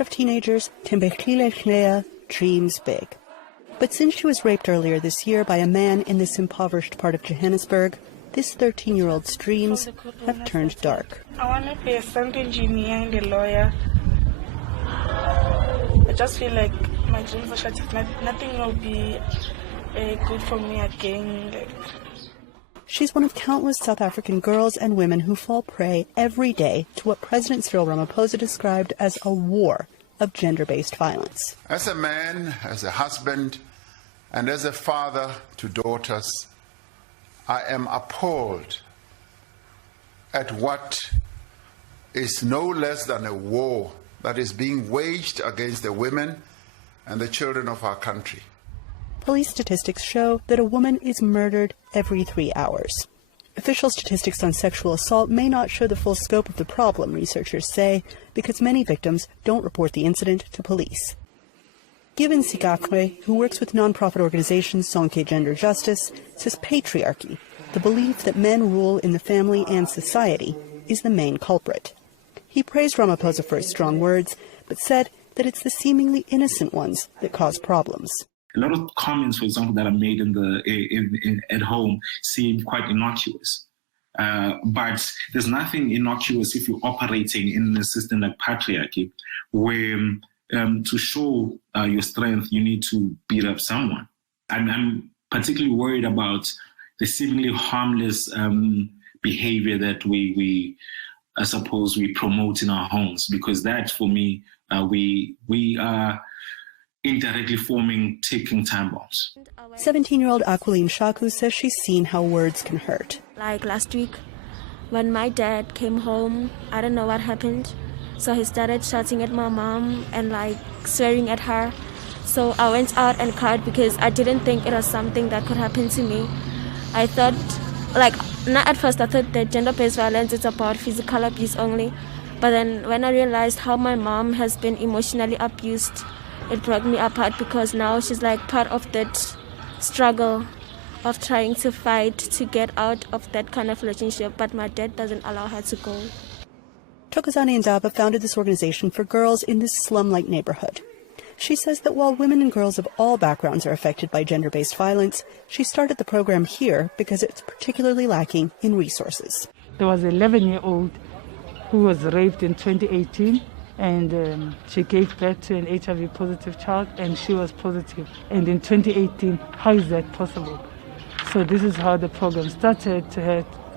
lot of teenagers, Tembekile dreams big. But since she was raped earlier this year by a man in this impoverished part of Johannesburg, this 13-year-old's dreams have turned dark. I want to be a sound engineer and a lawyer. I just feel like my dreams are shattered. Nothing will be good for me again. She's one of countless South African girls and women who fall prey every day to what President Cyril Ramaphosa described as a war of gender-based violence. As a man, as a husband, and as a father to daughters, I am appalled at what is no less than a war that is being waged against the women and the children of our country. Police statistics show that a woman is murdered every 3 hours. Official statistics on sexual assault may not show the full scope of the problem, researchers say, because many victims don't report the incident to police. Given Sikakwe, who works with nonprofit organization Sonke Gender Justice, says patriarchy, the belief that men rule in the family and society, is the main culprit. He praised Ramaphosa for his strong words, but said that it's the seemingly innocent ones that cause problems. A lot of comments, for example, that are made at home seem quite innocuous. But there's nothing innocuous if you're operating in a system like patriarchy, where to show your strength, you need to beat up someone. I'm particularly worried about the seemingly harmless behavior that we suppose we promote in our homes, because that, for me, we are indirectly forming ticking time bombs. 17-year-old Aquilene Shaku says she's seen how words can hurt. Like last week, when my dad came home, I don't know what happened. So he started shouting at my mom and swearing at her. So I went out and cried because I didn't think it was something that could happen to me. I thought, not at first I thought that gender-based violence is about physical abuse only. But then when I realized how my mom has been emotionally abused, it broke me apart, because now she's part of that struggle of trying to fight to get out of that kind of relationship, but my dad doesn't allow her to go. Thokozani Ndaba founded this organization for girls in this slum-like neighborhood. She says that while women and girls of all backgrounds are affected by gender-based violence, she started the program here because it's particularly lacking in resources. There was an 11-year-old who was raped in 2018, and she gave birth to an HIV-positive child, and she was positive. And in 2018, how is that possible? So this is how the program started.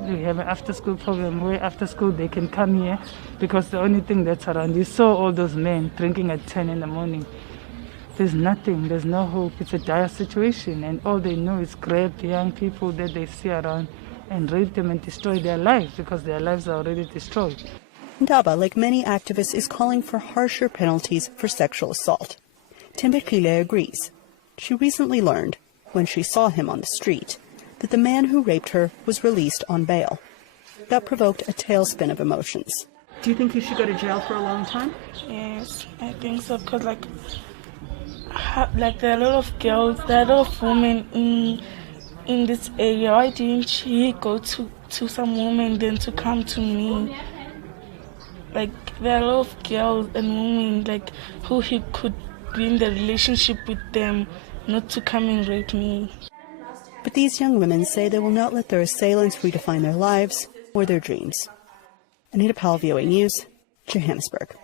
We have an after-school program where after school they can come here, because the only thing that's around, you saw all those men drinking at 10 in the morning. There's nothing, there's no hope. It's a dire situation, and all they know is grab the young people that they see around and rape them and destroy their lives, because their lives are already destroyed. Ndaba, like many activists, is calling for harsher penalties for sexual assault. Tembekile agrees. She recently learned, when she saw him on the street, that the man who raped her was released on bail. That provoked a tailspin of emotions. Do you think he should go to jail for a long time? Yes, I think so, because there are a lot of girls, there are a lot of women in this area. Why didn't he go to some women then to come to me? There are a lot of girls and women who he could be in the relationship with them, not to come and rape me. But these young women say they will not let their assailants redefine their lives or their dreams. Anita, Powell, VOA News, Johannesburg.